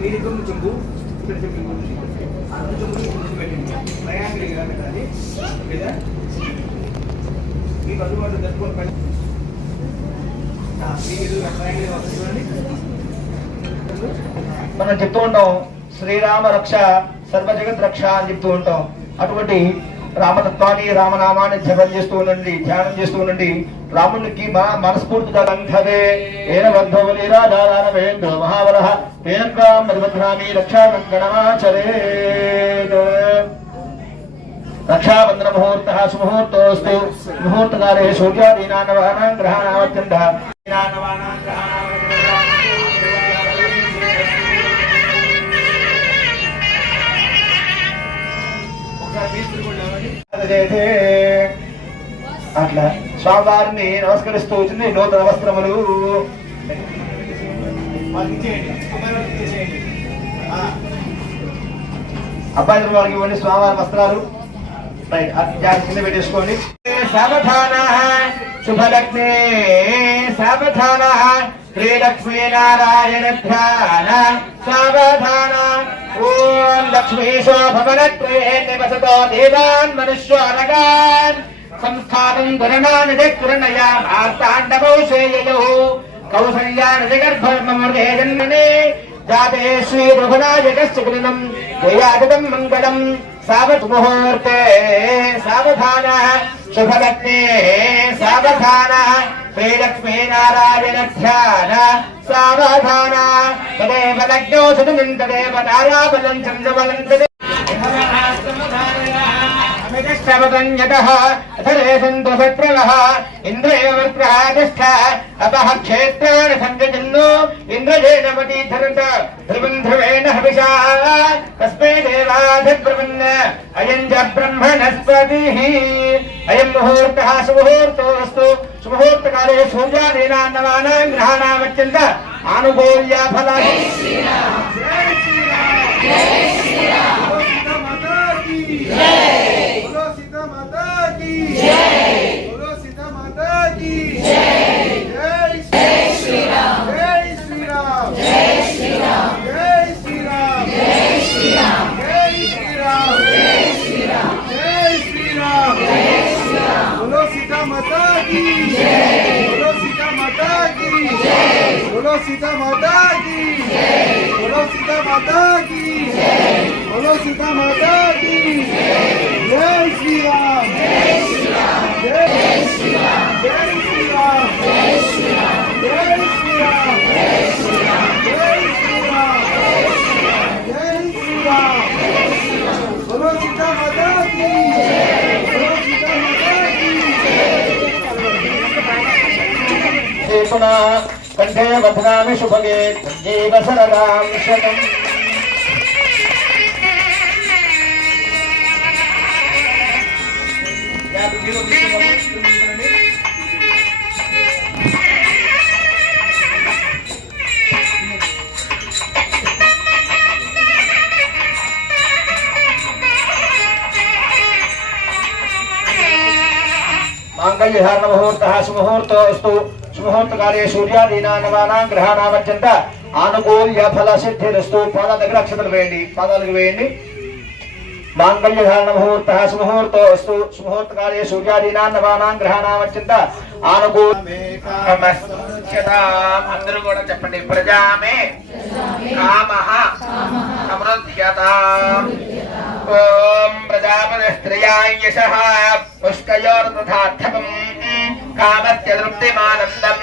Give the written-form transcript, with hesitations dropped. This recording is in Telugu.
మీరు ఇక్కడ చెంబు ఇక్కడ చెంబు అర్థం చెంబు పెట్టింది ట్రయాంగిల్ ఇలా పెట్టాలి లేదా మీకు అందుబాటులో జరుపుకొని పని మీరు ట్రయాంగిల్ చూడండి. మనం చెప్తూ ఉంటాం శ్రీరామ రక్ష సర్వ జగత్ రక్ష అని చెప్తూ ఉంటాం. అటువంటి రామతత్వాన్ని రామనామాన్ని జపం చేస్తూ ఉండండి, ధ్యానం చేస్తూ ఉండండి. రామునికి మనస్ఫూర్తిగా గంధవే ఏన బంధవలి రాధారావేంద్ర మహావర మధుభద్రామి రక్షాబంధనమాచరేత్. రక్షాబంధన ముహూర్త సుముహూర్తోస్తు. ముహూర్తకాలే సూర్యాదీనానవానాం గ్రహాణావత్యంత అట్లా స్వామివారిని నమస్కరిస్తూ వచ్చింది. నూతన వస్త్రములు అబ్బాయి వాళ్ళకి ఇవ్వండి స్వామివారి వస్త్రాలు కింద పెట్టేసుకోండి. సావధాన శుభలగ్నే సావధాన శ్రీలక్ష్మీనారాయణ ధ్యాన సావధాన. ఓం లక్ష్మీశో భవనత్వే నివసతో దేవాన్ మనుష్యానగాన్ సంస్థానం గురణానిధి కురణయా మార్తాండవౌ శ్రేయయో కౌసల్యానిధి గర్భమృదే జన్మనే జాతే శ్రీ రఘునాయకస్య గుణం జయాదిదం మంగళం. సావముహూర్తే సావధాన శుభలగ్నే సావధాన శ్రీలక్ష్మీనారాయణ ధ్యాన సావధాన. తదేవ లగ్నో సుదినం తదేవ తారాబలం చంద్రబలం ఇంద్రయవృత్రహాదిష్ట అపః క్షేత్రాన్ని సంజన్ను ఇంద్రజేనమతి ధరంత ధ్రువం ధ్రువేణ హవిషా తస్మై దేవాధిబ్రవన్న అయం చ బ్రహ్మణస్పతిః. అయం ముహూర్తః సుముహూర్తోస్తు. సుముహూర్తకాలే సూర్యాదీనాన్నవానాం గ్రహాణామత్యంత ఆనుకూల్య ఫలాని. सीता माता की बोलो, सीता माता की बोलो, सीता माता की जय श्री राम, जय श्री राम, जय श्री राम, जय श्री राम, जय श्री राम, जय श्री राम, जय श्री राम, जय श्री राम, जय श्री राम, बोलो सीता माता की, बोलो सीता माता की। कंठे वधनामि शुभगे जीव शरदां शतम्. मांगल्यधारण मुहूर्तः सुमुहूर्तोऽस्तु. मुहूर्तकाले सूर्यादीनानवानां ग्रहाणामత్యంత ఆనుకూల్య ఫల సిద్ధిరస్తు. పాదాల దగ్గర అక్షతలు వేయండి, పాదాలకు వేయండి. మాంగళ్యధారణ ముహూర్తః సుముహూర్తోస్తు. సుముహూర్తకాలే సూర్యాదీనానవానాం గ్రహాణామత్యంత ఆనుకూల్యతాం. అందరూ కూడా చెప్పండి. ప్రజామే కామః సమృద్ధ్యతాం. ఓం ప్రజాపతిస్త్రియాయ యశః పుష్కయోర్తథార్థకం కామత్య తృప్తిమానందం.